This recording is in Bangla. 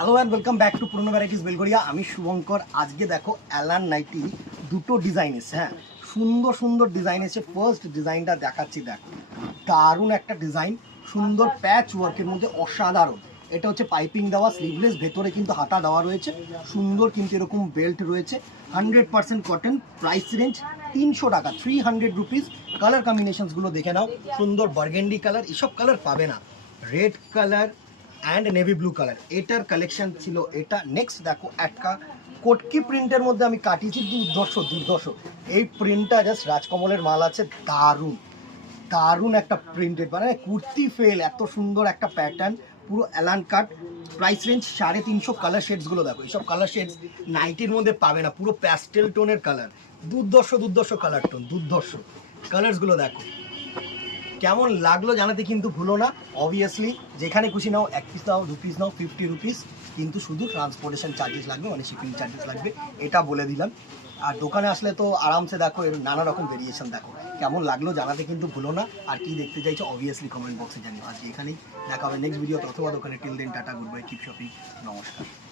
Hello and welcome back to পুরনো ভ্যারাইটিস বেলগড়িয়া। আমি শুভঙ্কর। আজকে দেখো অ্যালান নাইটি দুটো ডিজাইন এসছে। হ্যাঁ, সুন্দর সুন্দর ডিজাইন এসে ফার্স্ট ডিজাইনটা দেখাচ্ছি। দেখো, দারুণ একটা ডিজাইন, সুন্দর প্যাচ ওয়ার্কের মধ্যে, অসাধারণ। এটা হচ্ছে পাইপিং দেওয়া, স্লিভলেস, ভেতরে কিন্তু হাতা দেওয়া রয়েছে, সুন্দর কিন্তু এরকম বেল্ট রয়েছে, 100% কটন। প্রাইস রেঞ্জ 300 টাকা, 300 রুপিস। কালার কম্বিনেশনসগুলো দেখে নাও, সুন্দর বার্গেন্ডি কালার, এসব কালার পাবে না। Red colour and navy blue colour, এটার কালেকশন ছিল এটা। নেক্সট দেখো একটা কটকি প্রিন্টের মধ্যে আমি কাটিয়েছি, দুর্ধর্ষ। এই প্রিন্টটা জাস্ট রাজকমলের মাল আছে, দারুণ দারুণ একটা প্রিন্টেড, মানে কুর্তি ফেল, এত সুন্দর একটা প্যাটার্ন, পুরো অ্যালান কাট। Price range 350। কালার শেডসগুলো দেখো, এইসব কালার শেডস নাইটির মধ্যে পাবে না, পুরো প্যাস্টেল টোনের কালার, দুর্ধর্ষ কালার টোন, দুর্ধর্ষ কালার্সগুলো দেখো। কেমন লাগলো জানাতে কিন্তু ভুলো না। অবভিয়াসলি যেখানে খুশি নাও, 1 পিস নাও, 2 পিস নাও, 50 রুপিস, কিন্তু শুধু ট্রান্সপোর্টেশন চার্জেস লাগবে, মানে শিপিং চার্জেস লাগবে, এটা বলে দিলাম। আর দোকানে আসলে তো আরামসে দেখো, এর নানা রকম ভেরিয়েশন দেখো। কেমন লাগলো জানাতে কিন্তু ভুলো না। আর কি দেখতে চাইছো অবভিয়াসলি কমেন্ট বক্সে জানিও। আজকে এখানেই দেখা হবে নেক্সট ভিডিও, অথবা দোকানে। Till then tata, good bye, keep shopping, নমস্কার।